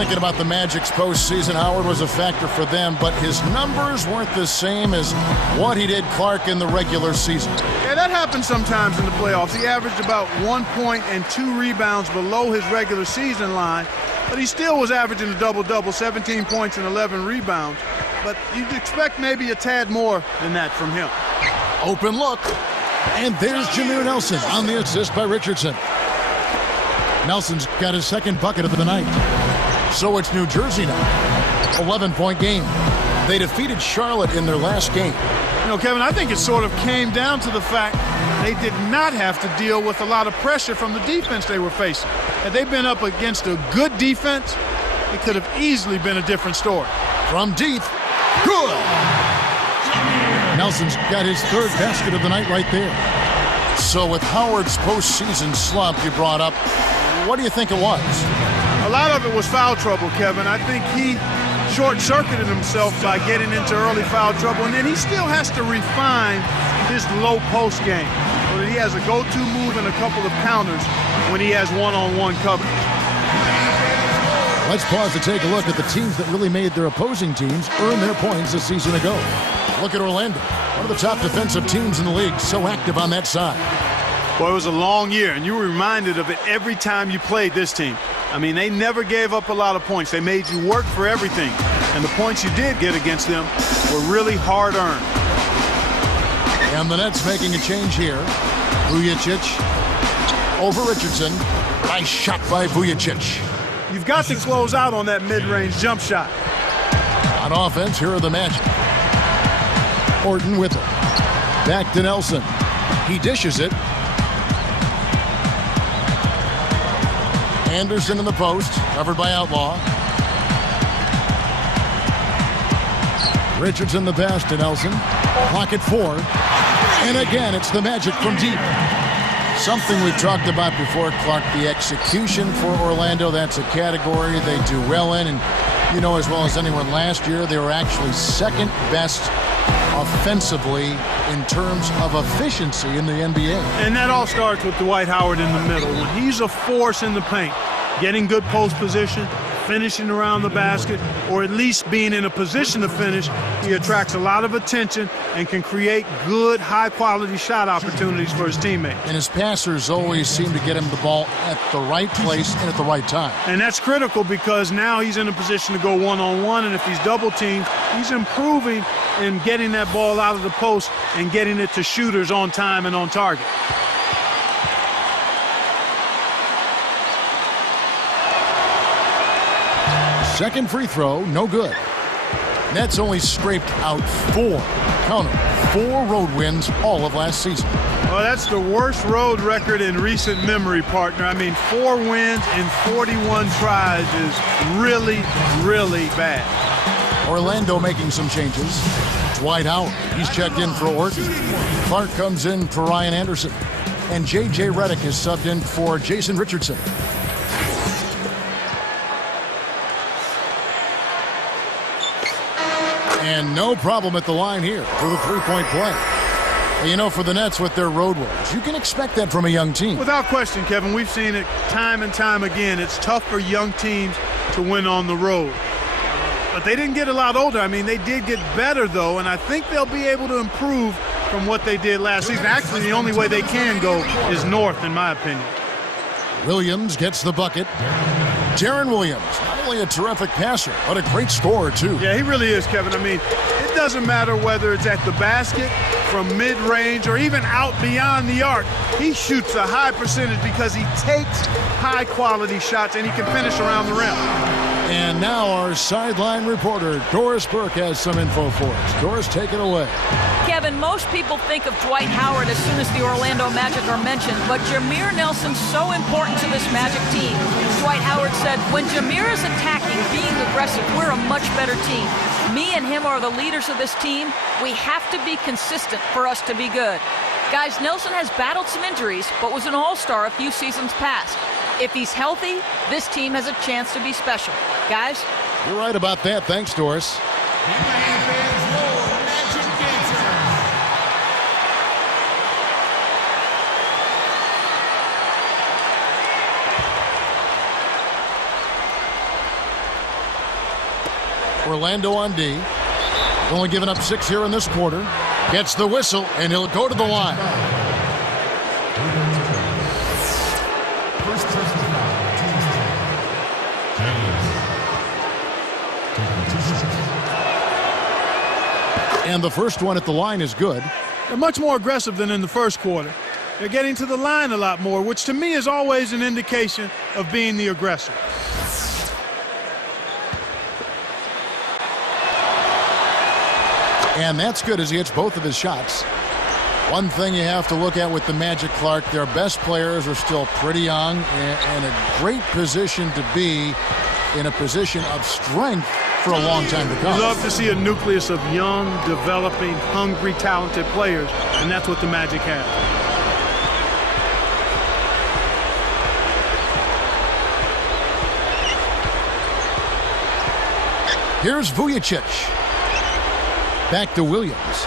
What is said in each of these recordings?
Thinking about the Magic's postseason, Howard was a factor for them, but his numbers weren't the same as what he did Clark in the regular season. Yeah, that happens sometimes in the playoffs. He averaged about 1 point and 2 rebounds below his regular season line, but he still was averaging a double-double, 17 points and 11 rebounds. But you'd expect maybe a tad more than that from him. Open look. And there's Jameer Nelson on the assist by Richardson. Nelson's got his second bucket of the night. So it's New Jersey now. 11-point game. They defeated Charlotte in their last game. You know, Kevin, I think it sort of came down to the fact they did not have to deal with a lot of pressure from the defense they were facing. Had they been up against a good defense, it could have easily been a different story. From deep. Good! Nelson's got his third basket of the night right there. So with Howard's postseason slump you brought up, what do you think it was? A lot of it was foul trouble, Kevin. I think he short-circuited himself by getting into early foul trouble, and then he still has to refine his low-post game so that he has a go-to move and a couple of counters when he has one-on-one coverage. Let's pause to take a look at the teams that really made their opposing teams earn their points a season ago. Look at Orlando, one of the top defensive teams in the league, so active on that side. Well, it was a long year, and you were reminded of it every time you played this team. I mean, they never gave up a lot of points. They made you work for everything, and the points you did get against them were really hard-earned. And the Nets making a change here. Vujicic over Richardson. Nice shot by Vujicic. You've got to close out on that mid-range jump shot. On offense, here are the Magic. Orton with it. Back to Nelson. He dishes it. Anderson in the post, covered by Outlaw. Richardson the pass to Nelson. Pocket 4. And again, it's the Magic from deep. Something we've talked about before, Clark, the execution for Orlando. That's a category they do well in. And you know as well as anyone, last year they were actually second best offensively in terms of efficiency in the NBA. And that all starts with Dwight Howard in the middle. When he's a force in the paint, getting good post position, finishing around the basket, or at least being in a position to finish, he attracts a lot of attention and can create good, high-quality shot opportunities for his teammates. And his passers always seem to get him the ball at the right place and at the right time. And that's critical because now he's in a position to go one-on-one, and if he's double-teamed, he's improving in getting that ball out of the post and getting it to shooters on time and on target. Second free throw, no good. Nets only scraped out 4 road wins all of last season. Well, that's the worst road record in recent memory, partner. I mean, 4 wins in 41 tries is really, really bad. Orlando making some changes. Dwight Howard, he's checked in for Orton. Clark comes in for Ryan Anderson. And J.J. Redick is subbed in for Jason Richardson. And no problem at the line here for the three-point play. You know, for the Nets with their road wins, you can expect that from a young team. Without question, Kevin, we've seen it time and time again. It's tough for young teams to win on the road. But they didn't get a lot older. I mean, they did get better, though, and I think they'll be able to improve from what they did last season. Actually, the only way they can go is north, in my opinion. Williams gets the bucket. Deron Williams, not only a terrific passer, but a great scorer, too. Yeah, he really is, Kevin. I mean, it doesn't matter whether it's at the basket, from mid-range, or even out beyond the arc. He shoots a high percentage because he takes high-quality shots, and he can finish around the rim. And now our sideline reporter, Doris Burke, has some info for us. Doris, take it away. Kevin, most people think of Dwight Howard as soon as the Orlando Magic are mentioned, but Jameer Nelson's so important to this Magic team. Dwight Howard said, when Jameer is attacking, being aggressive, we're a much better team. Me and him are the leaders of this team. We have to be consistent for us to be good. Guys, Nelson has battled some injuries, but was an all-star a few seasons past. If he's healthy, this team has a chance to be special. Guys? You're right about that. Thanks, Doris. Orlando on D. Only giving up 6 here in this quarter. Gets the whistle, and he'll go to the line. And the first one at the line is good. They're much more aggressive than in the first quarter. They're getting to the line a lot more, which to me is always an indication of being the aggressor. And that's good as he hits both of his shots. One thing you have to look at with the Magic, Clark, their best players are still pretty young and a great position to be in a position of strength for a long time to come. You love to see a nucleus of young, developing, hungry, talented players, and that's what the Magic have. Here's Vujacic. Back to Williams.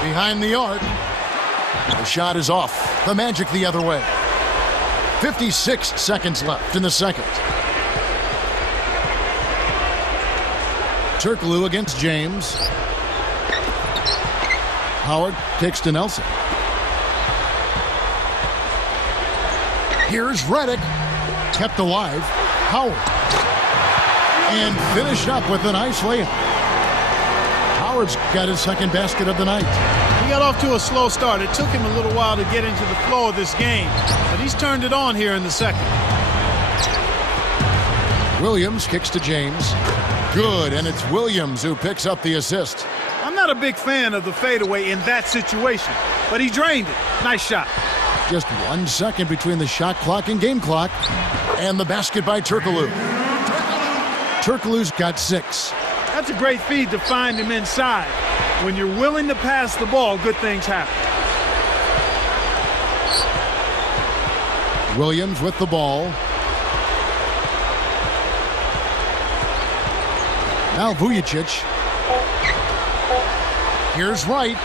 Behind the arc. The shot is off. The Magic the other way. 56 seconds left in the second. Turkoglu against James. Howard kicks to Nelson. Here's Redick. Kept alive. Howard. And finished up with a nice layup. Howard's got his second basket of the night. He got off to a slow start. It took him a little while to get into the flow of this game, but he's turned it on here in the second. Williams kicks to James. Good, and it's Williams who picks up the assist. I'm not a big fan of the fadeaway in that situation, but he drained it. Nice shot. Just 1 second between the shot clock and game clock. And the basket by Turkoglu. Turkoglu's got 6. That's a great feed to find him inside. When you're willing to pass the ball, good things happen. Williams with the ball. Now Vujacic. Here's Wright.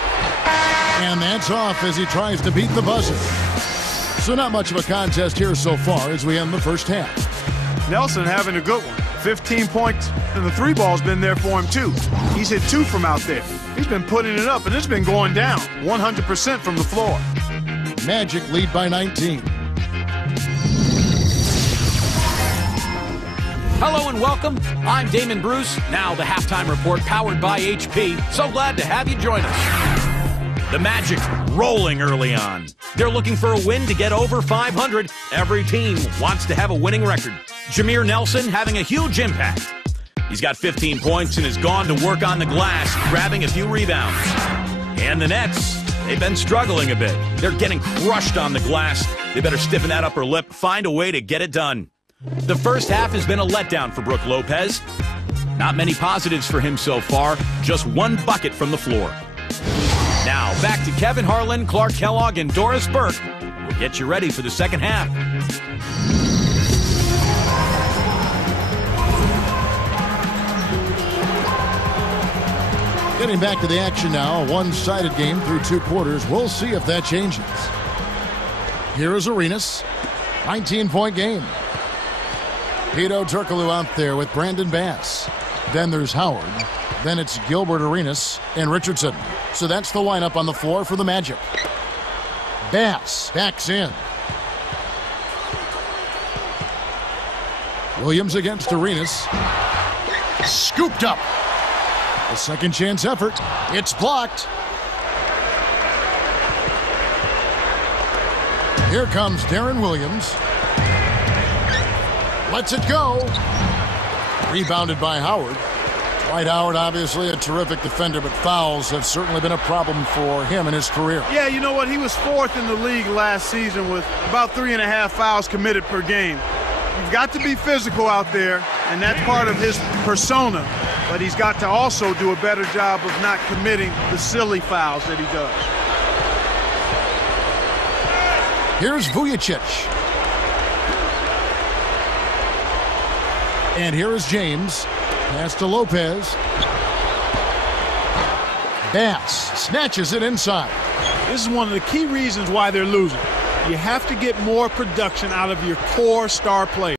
And that's off as he tries to beat the buzzer. So not much of a contest here so far as we end the first half. Nelson having a good one. 15 points, and the 3 ball's been there for him too. He's hit 2 from out there. He's been putting it up, and it's been going down 100% from the floor. Magic lead by 19. Hello and welcome. I'm Damon Bruce. Now the halftime report powered by HP. So glad to have you join us. The Magic rolling early on. They're looking for a win to get over 500. Every team wants to have a winning record. Jameer Nelson having a huge impact. He's got 15 points and has gone to work on the glass, grabbing a few rebounds. And the Nets, they've been struggling a bit. They're getting crushed on the glass. They better stiffen that upper lip, find a way to get it done. The first half has been a letdown for Brook Lopez. Not many positives for him so far, just 1 bucket from the floor. Now, back to Kevin Harlan, Clark Kellogg, and Doris Burke. We'll get you ready for the second half. Getting back to the action now, a one-sided game through 2 quarters. We'll see if that changes. Here is Arenas, 19-point game. Pito Turkoglu out there with Brandon Bass. Then there's Howard. Then it's Gilbert Arenas and Richardson. So that's the lineup on the floor for the Magic. Bass backs in. Williams against Arenas. Scooped up. A second chance effort. It's blocked. Here comes Darren Williams. Lets it go. Rebounded by Howard. Dwight Howard, obviously a terrific defender, but fouls have certainly been a problem for him in his career. Yeah, you know what? He was 4th in the league last season with about 3.5 fouls committed per game. You've got to be physical out there, and that's part of his persona. But he's got to also do a better job of not committing the silly fouls that he does. Here's Vujacic. And here is James. Pass to Lopez. Bass snatches it inside. This is one of the key reasons why they're losing. You have to get more production out of your core star players.